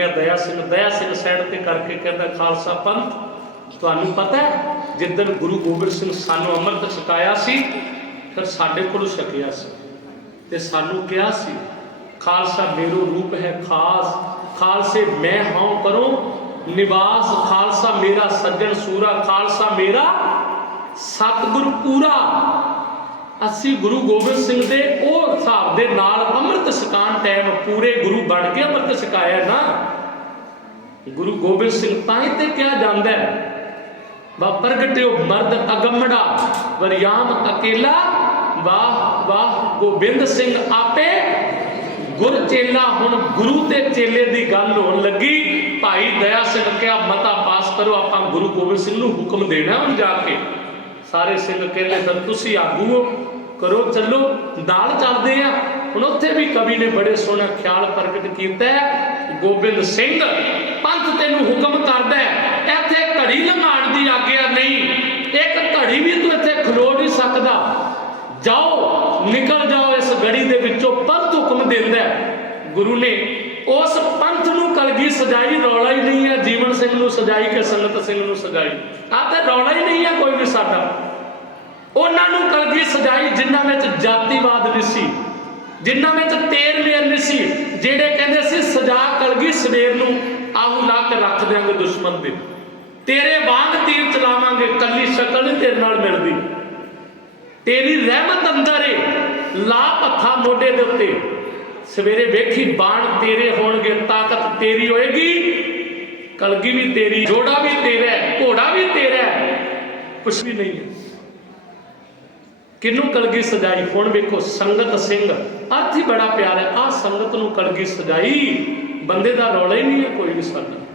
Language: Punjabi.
ਗਿਆ ਦਇਆ ਸਿੰਘ ਦਇਆ ਸਿੰਘ ਸਾਈਡ ਤੇ ਕਰਕੇ ਕਹਿੰਦਾ, ਖਾਲਸਾ ਪੰਥ, ਤੁਹਾਨੂੰ ਪਤਾ ਹੈ, ਜਿੱਦਣ ਗੁਰੂ ਗੋਬਿੰਦ ਸਿੰਘ ਸਾਨੂੰ ਅੰਮ੍ਰਿਤ ਛਕਾਇਆ ਸੀ, ਫਿਰ ਸਾਡੇ ਕੋਲੋਂ ਛਕਿਆ ਸੀ ਤੇ ਸਾਨੂੰ ਕਿਹਾ ਸੀ, ਖਾਲਸਾ ਮੇਰੋ ਰੂਪ ਹੈ ਖਾਸ, ਖਾਲਸੇ ਮੈਂ ਹਾਂ ਕਰੋ, ਨਿਵਾਸ, ਖਾਲਸਾ ਮੇਰਾ ਸੱਜਣ ਸੂਰਾ, ਖਾਲਸਾ ਮੇਰਾ ਸਤਿਗੁਰ ਪੂਰਾ। ਅਸੀਂ ਗੁਰੂ ਗੋਬਿੰਦ ਸਿੰਘ ਦੇ ਉਹ ਹਿਸਾਬ ਦੇ ਨਾਲ ਅੰਮ੍ਰਿਤ ਛਕਾਉਣ ਟਾਈਮ ਪੂਰੇ ਗੁਰੂ ਬਣ ਕੇ ਅੰਮ੍ਰਿਤ ਛਕਾਇਆ ਨਾ। ਗੁਰੂ ਗੋਬਿੰਦ ਸਿੰਘ ਤਾਂ ਹੀ ਤੇ ਕਿਹਾ ਜਾਂਦਾ ਹੈ, ਵਾ ਪ੍ਰਗਟਿਓ ਮਰਦ ਅਗੰਮੜਾ, ਵਰਿਆਮ ਅਕੇਲਾ, ਵਾਹ ਵਾਹ ਗੋਬਿੰਦ ਸਿੰਘ ਆਪੇ ਗੁਰ ਚੇਲਾ ਹੁਣ ਗੁਰੂ ਤੇ ਚੇਲੇ ਦੀ ਗੱਲ ਹੋਣ ਲੱਗੀ। ਭਾਈ ਦਇਆ ਸਿੰਘ ਕਿਹਾ, ਮਤਾ ਪਾਸ ਕਰੋ, ਆਪਾਂ ਗੁਰੂ ਗੋਬਿੰਦ ਸਿੰਘ ਨੂੰ ਹੁਕਮ ਦੇਣਾ ਹੁਣ ਜਾ ਕੇ। ਸਾਰੇ ਸਿੰਘ ਕਹਿੰਦੇ ਫਿਰ ਤੁਸੀਂ ਆਗੂ ਹੋ ਕਰੋ, ਚੱਲੋ, ਨਾਲ ਚੱਲਦੇ ਆ। ਹੁਣ ਉੱਥੇ ਵੀ ਕਵੀ ਨੇ ਬੜੇ ਸੋਹਣਾ ਖਿਆਲ ਪ੍ਰਗਟ ਕੀਤਾ ਗੋਬਿੰਦ ਸਿੰਘ ਪੰਥ ਤੈਨੂੰ ਹੁਕਮ ਕਰਦਾ ਹੈ, ਇੱਥੇ ਘੜੀ ਲੰਘਾਣ ਦੀ ਆਗਿਆ ਨਹੀਂ। ਇੱਕ ਘੜੀ ਵੀ ਤੂੰ ਇੱਥੇ ਖਲੋ ਨਹੀਂ ਸਕਦਾ। ਜਾਓ, ਨਿਕਲ ਜਾਓ, ਇਸ ਗੜੀ ਦੇ ਵਿੱਚੋਂ ਪੰਥ ਹੁਕਮ ਦਿੰਦਾ ਗੁਰੂ ਨੇ ਉਸ ਪੰਥ ਨੂੰ ਕਲਗੀ ਸਜਾਈ, ਰੌਲਾ ਹੀ ਨਹੀਂ ਹੈ। ਜੀਵਨ ਸਿੰਘ ਨੂੰ ਸਜਾਈ ਕਿ ਸੰਗਤ ਸਿੰਘ ਨੂੰ ਸਜਾਈ? ਆ ਤੇ ਰੌਲਾ ਹੀ ਨਹੀਂ ਹੈ ਕੋਈ ਵੀ ਸਾਡਾ। ਉਹਨਾਂ ਨੂੰ ਕਲਗੀ ਸਜਾਈ ਜਿਨ੍ਹਾਂ ਵਿੱਚ ਜਾਤੀਵਾਦ ਨਹੀਂ ਸੀ, ਜਿਨ੍ਹਾਂ ਵਿੱਚ ਤੇਰ ਮੇਰ ਨਹੀਂ ਸੀ, ਜਿਹੜੇ ਕਹਿੰਦੇ ਸੀ ਸਜਾ ਕਲਗੀ ਸਵੇਰ ਨੂੰ ਆਹੂ ਲਾ ਕੇ ਰੱਖ ਦਿਆਂਗੇ ਦੁਸ਼ਮਣ ਦੇ। ਤੇਰੇ ਵਾਂਗ ਤੀਰ ਚਲਾਵਾਂਗੇ, ਕੱਲੀ ਸ਼ਕਲ ਨਹੀਂ ਤੇਰੇ ਨਾਲ ਮਿਲਦੀ। ਤੇਰੀ ਰਹਿਮਤ ਅੰਦਰ ਏ, ਲਾ ਪੱਥਾ ਮੋਢੇ ਦੇ ਉੱਤੇ। ਸਵੇਰੇ ਵੇਖੀ ਬਾਣ ਤੇਰੇ ਹੋਣਗੇ, ਤਾਕਤ ਤੇਰੀ ਹੋਏਗੀ। ਕਲਗੀ ਵੀ ਤੇਰੀ, ਜੋੜਾ ਵੀ ਤੇਰਾ, ਘੋੜਾ ਵੀ ਤੇਰਾ। ਕੁਛ ਵੀ ਨਹੀਂ ਹੈ। ਕਿਹਨੂੰ ਕਲਗੀ ਸਜਾਈ? ਹੁਣ ਵੇਖੋ, ਸੰਗਤ ਸਿੰਘ ਅਰਥ ਹੀ ਬੜਾ ਪਿਆਰਾ ਹੈ। ਆ ਸੰਗਤ ਨੂੰ ਕਲਗੀ ਸਜਾਈ, ਬੰਦੇ ਦਾ ਰੌਲਾ ਹੀ ਨਹੀਂ ਹੈ, ਕੋਈ ਵੀ ਸਾਡਾ